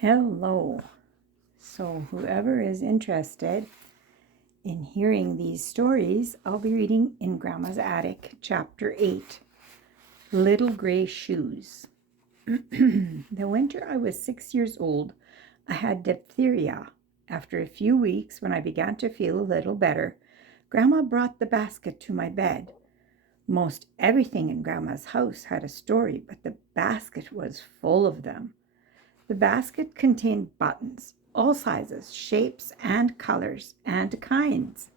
Hello. So, whoever is interested in hearing these stories, I'll be reading in Grandma's Attic, Chapter 8 Little Gray Shoes. The winter I was 6 years old, I had diphtheria. After a few weeks, when I began to feel a little better, Grandma brought the basket to my bed. Most everything in Grandma's house had a story, but the basket was full of them. The basket contained buttons, all sizes, shapes, and colors, and kinds.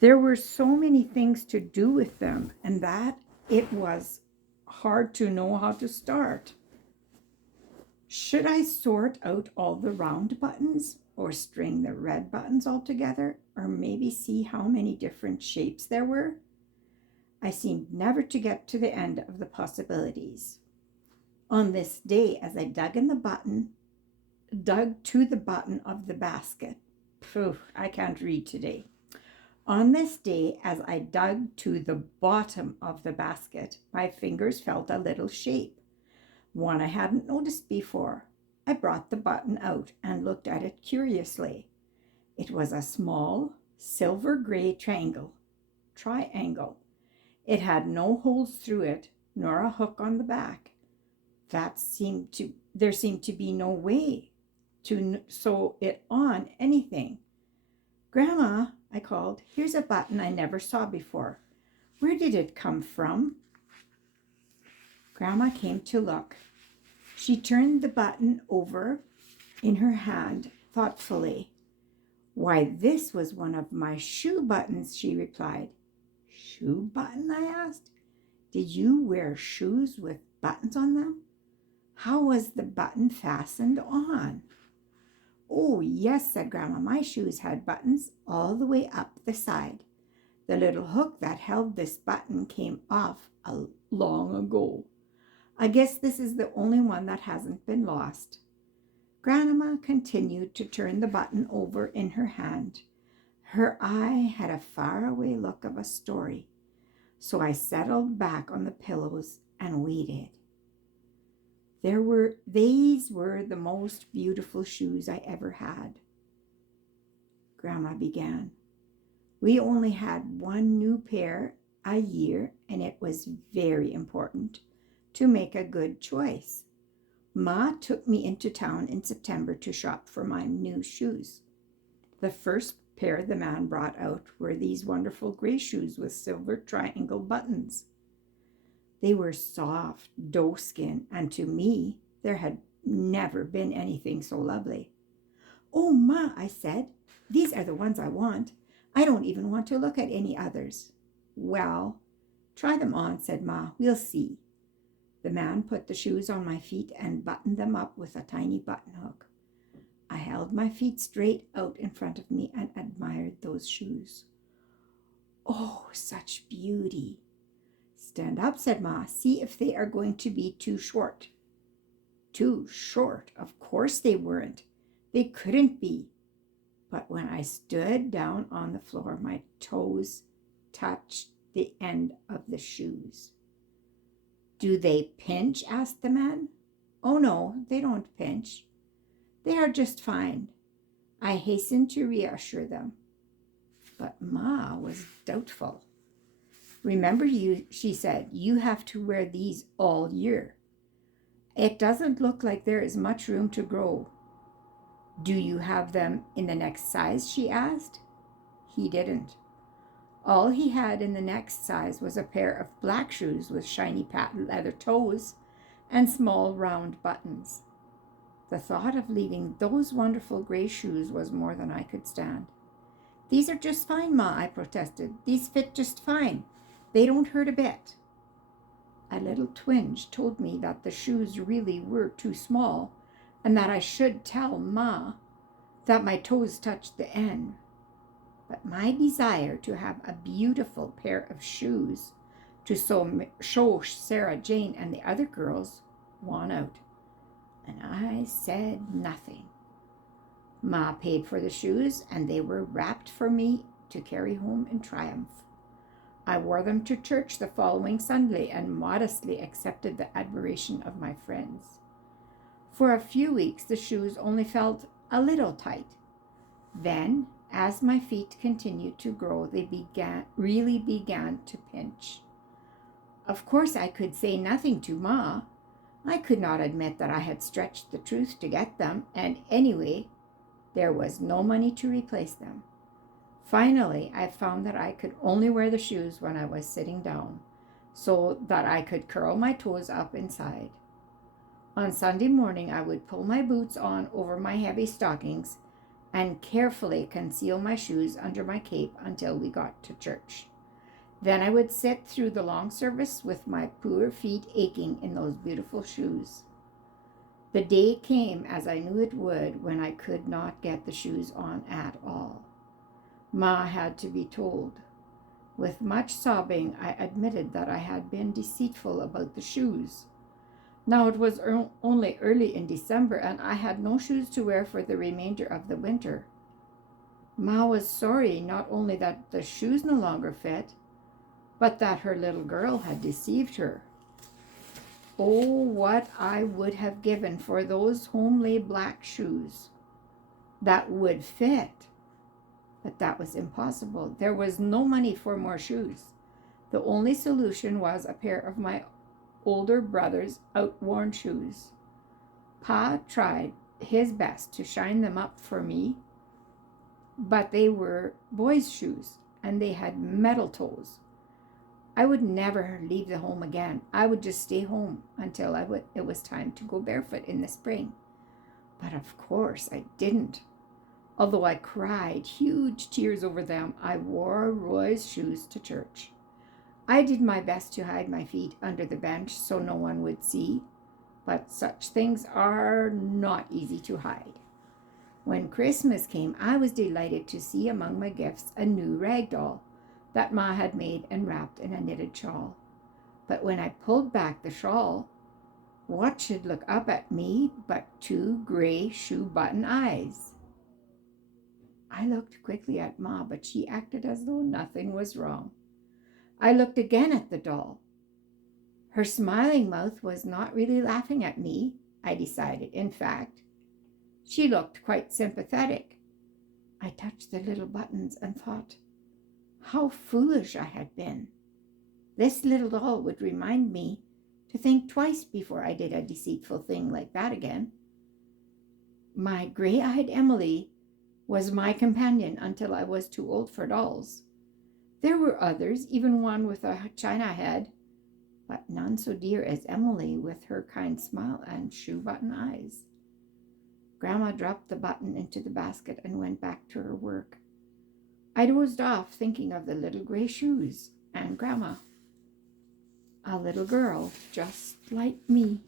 There were so many things to do with them, and that it was hard to know how to start. Should I sort out all the round buttons, or string the red buttons all together, or maybe see how many different shapes there were? I seemed never to get to the end of the possibilities. On this day, as I dug to the button of the basket. I can't read today. On this day, as I dug to the bottom of the basket, my fingers felt a little shape, one I hadn't noticed before. I brought the button out and looked at it curiously. It was a small, silver gray triangle. It had no holes through it, nor a hook on the back. There seemed to be no way to sew it on anything. Grandma, I called, here's a button I never saw before. Where did it come from? Grandma came to look. She turned the button over in her hand thoughtfully. Why, this was one of my shoe buttons, she replied. Shoe button? I asked. Did you wear shoes with buttons on them? How was the button fastened on? Oh, yes, said Grandma. My shoes had buttons all the way up the side. The little hook that held this button came off long ago. I guess this is the only one that hasn't been lost. Grandma continued to turn the button over in her hand. Her eye had a faraway look of a story, so I settled back on the pillows and waited. These were the most beautiful shoes I ever had. Grandma began. We only had one new pair a year, and it was very important to make a good choice. Ma took me into town in September to shop for my new shoes. The first pair the man brought out were these wonderful gray shoes with silver triangle buttons. They were soft doeskin, and to me, there had never been anything so lovely. Oh, Ma, I said, these are the ones I want. I don't even want to look at any others. Well, try them on, said Ma. We'll see. The man put the shoes on my feet and buttoned them up with a tiny button hook. I held my feet straight out in front of me and admired those shoes. Oh, such beauty! Stand up, said Ma. See if they are going to be too short. Too short? Of course they weren't. They couldn't be. But when I stood down on the floor, my toes touched the end of the shoes. Do they pinch? Asked the man. Oh, no, they don't pinch. They are just fine. I hastened to reassure them. But Ma was doubtful. Remember, she said, you have to wear these all year. It doesn't look like there is much room to grow. Do you have them in the next size? She asked. He didn't. All he had in the next size was a pair of black shoes with shiny patent leather toes and small round buttons. The thought of leaving those wonderful gray shoes was more than I could stand. These are just fine, Ma, I protested. These fit just fine. They don't hurt a bit. A little twinge told me that the shoes really were too small and that I should tell Ma that my toes touched the end. But my desire to have a beautiful pair of shoes to show Sarah Jane and the other girls won out, and I said nothing. Ma paid for the shoes, and they were wrapped for me to carry home in triumph. I wore them to church the following Sunday and modestly accepted the admiration of my friends. For a few weeks, the shoes only felt a little tight. Then, as my feet continued to grow, they really began to pinch. Of course, I could say nothing to Ma. I could not admit that I had stretched the truth to get them, and anyway, there was no money to replace them. Finally, I found that I could only wear the shoes when I was sitting down, so that I could curl my toes up inside. On Sunday morning, I would pull my boots on over my heavy stockings and carefully conceal my shoes under my cape until we got to church. Then I would sit through the long service with my poor feet aching in those beautiful shoes. The day came, as I knew it would, when I could not get the shoes on at all. Ma had to be told. With much sobbing, I admitted that I had been deceitful about the shoes. Now it was only early in December, and I had no shoes to wear for the remainder of the winter. Ma was sorry not only that the shoes no longer fit, but that her little girl had deceived her. Oh, what I would have given for those homely black shoes that would fit. But that was impossible. There was no money for more shoes. The only solution was a pair of my older brother's outworn shoes. Pa tried his best to shine them up for me, but they were boys' shoes, and they had metal toes. I would never leave the home again. I would just stay home until it was time to go barefoot in the spring. But of course I didn't. Although I cried huge tears over them, I wore Roy's shoes to church. I did my best to hide my feet under the bench so no one would see, but such things are not easy to hide. When Christmas came, I was delighted to see among my gifts a new rag doll that Ma had made and wrapped in a knitted shawl. But when I pulled back the shawl, what should look up at me but two gray shoe button eyes? I looked quickly at Ma, but she acted as though nothing was wrong. I looked again at the doll. Her smiling mouth was not really laughing at me, I decided. In fact, she looked quite sympathetic. I touched the little buttons and thought, how foolish I had been. This little doll would remind me to think twice before I did a deceitful thing like that again. My gray-eyed Emily was my companion until I was too old for dolls. There were others, even one with a china head, but none so dear as Emily with her kind smile and shoe-button eyes. Grandma dropped the button into the basket and went back to her work. I dozed off thinking of the little gray shoes and Grandma. A little girl just like me.